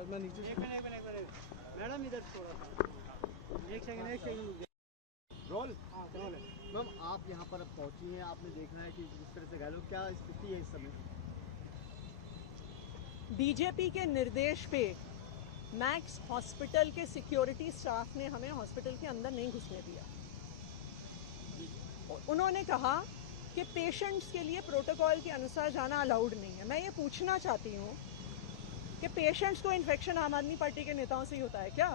Sir मैं नीचे एक मिनट मैडम इधर थोड़ा सा एक सेकंड रोल। हाँ रोल है। मैम आप यहाँ पर अब पहुँची हैं, आपने देखा है कि जिस तरह से घायलों, क्या स्थिति है इस समय? बीजेपी के निर्देश पे मैक्स हॉस्पिटल के सिक्योरिटी स्टाफ ने हमें हॉस्पिटल के अंदर नहीं घुसने दिया। उन्होंने कहा कि पेशेंट्स के लिए प्रोटोकॉल के अनुसार जाना अलाउड नहीं है। मैं ये पूछना चाहती हूँ कि पेशेंट्स को इन्फेक्शन आम आदमी पार्टी के नेताओं से ही होता है क्या?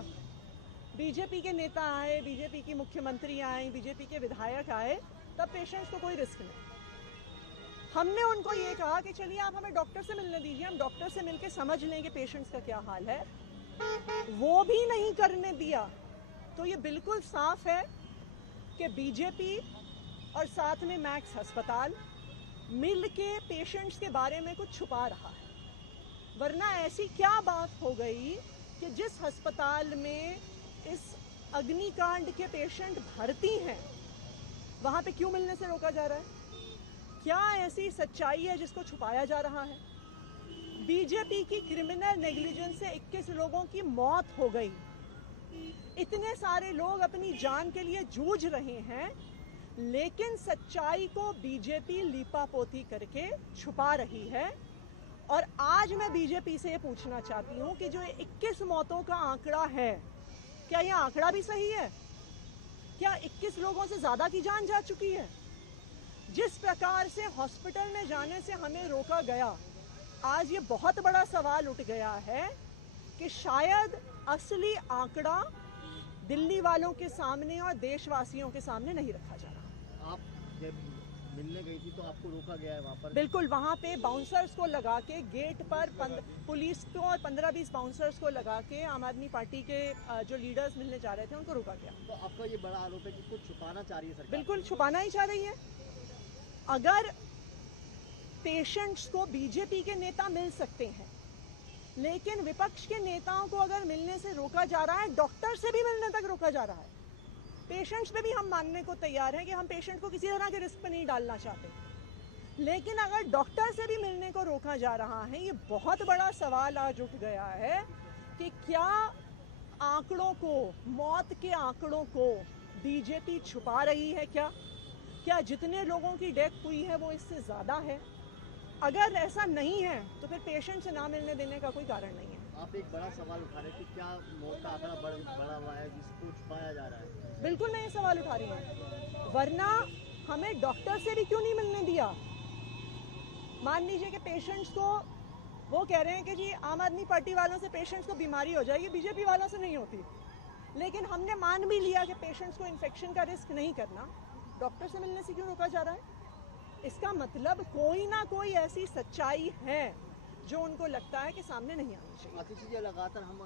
बीजेपी के नेता आए, बीजेपी की मुख्यमंत्री आए, बीजेपी के विधायक आए, तब पेशेंट्स को कोई रिस्क नहीं। हमने उनको ये कहा कि चलिए आप हमें डॉक्टर से मिलने दीजिए, हम डॉक्टर से मिलके समझ लें कि पेशेंट्स का क्या हाल है। वो भी नहीं करने दिया। तो ये बिल्कुल साफ है कि बीजेपी और साथ में मैक्स अस्पताल मिल के पेशेंट्स के बारे में कुछ छुपा रहा है। वरना ऐसी क्या बात हो गई कि जिस अस्पताल में इस अग्निकांड के पेशेंट भर्ती हैं, वहाँ पे क्यों मिलने से रोका जा रहा है? क्या ऐसी सच्चाई है जिसको छुपाया जा रहा है? बीजेपी की क्रिमिनल नेग्लिजेंस से 21 लोगों की मौत हो गई। इतने सारे लोग अपनी जान के लिए जूझ रहे हैं, लेकिन सच्चाई को बीजेपी लीपापोती करके छुपा रही है। और आज मैं बीजेपी से ये पूछना चाहती हूँ कि जो 21 मौतों का आंकड़ा है, क्या ये आंकड़ा भी सही है? क्या 21 लोगों से ज्यादा की जान जा चुकी है? जिस प्रकार से हॉस्पिटल में जाने से हमें रोका गया, आज ये बहुत बड़ा सवाल उठ गया है कि शायद असली आंकड़ा दिल्ली वालों के सामने और देशवासियों के सामने नहीं रखा जा रहा। आप जब मिलने गई थी तो आपको रोका गया है वहाँ पर? बिल्कुल, वहाँ पे बाउंसर्स को लगा के गेट पर पुलिस को और 15-20 बाउंसर्स को लगा के आम आदमी पार्टी के जो लीडर्स मिलने जा रहे थे उनको रोका गया। तो आपका ये बड़ा आरोप है कि कुछ छुपाना चाह रही है सरकार? बिल्कुल छुपाना ही चाह रही है। अगर पेशेंट्स को बीजेपी के नेता मिल सकते हैं, लेकिन विपक्ष के नेताओं को अगर मिलने से रोका जा रहा है, डॉक्टर से भी मिलने तक रोका जा रहा है। पेशेंट्स पे भी हम मानने को तैयार हैं कि हम पेशेंट को किसी तरह के रिस्क पे नहीं डालना चाहते, लेकिन अगर डॉक्टर से भी मिलने को रोका जा रहा है, ये बहुत बड़ा सवाल आज उठ गया है कि क्या आंकड़ों को, मौत के आंकड़ों को बीजेपी छुपा रही है? क्या जितने लोगों की डेथ हुई है वो इससे ज़्यादा है? अगर ऐसा नहीं है तो फिर पेशेंट से ना मिलने देने का कोई कारण नहीं है। आप एक बड़ा सवाल उठा रहे हैं कि क्या मौत का आंकड़ा बढ़ा हुआ है जिसको छुपाया जा रहा है? बिल्कुल मैं ये सवाल उठा रही हूँ। वरना हमें डॉक्टर से भी क्यों नहीं मिलने दिया? मान लीजिए कि पेशेंट्स को, वो कह रहे हैं कि जी आम आदमी पार्टी वालों से पेशेंट्स को बीमारी हो जाएगी, बीजेपी वालों से नहीं होती। लेकिन हमने मान भी लिया कि पेशेंट्स को इन्फेक्शन का रिस्क नहीं करना, डॉक्टर से मिलने से क्यों रोका जा रहा है? इसका मतलब कोई ना कोई ऐसी सच्चाई है जो उनको लगता है कि सामने नहीं आनी चाहिए। आतिशी जी, लगातार हम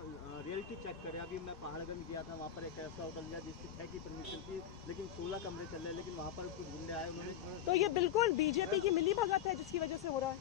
रियलिटी चेक करें। अभी मैं पहाड़गंज गया था, वहाँ पर एक ऐसा होटल लिया जिसकी 6 की परमिशन थी, लेकिन 16 कमरे चल रहे हैं, लेकिन वहाँ पर कुछ गुंडे आए, उन्होंने। तो ये बिल्कुल बीजेपी की मिली भगत है जिसकी वजह से हो रहा है।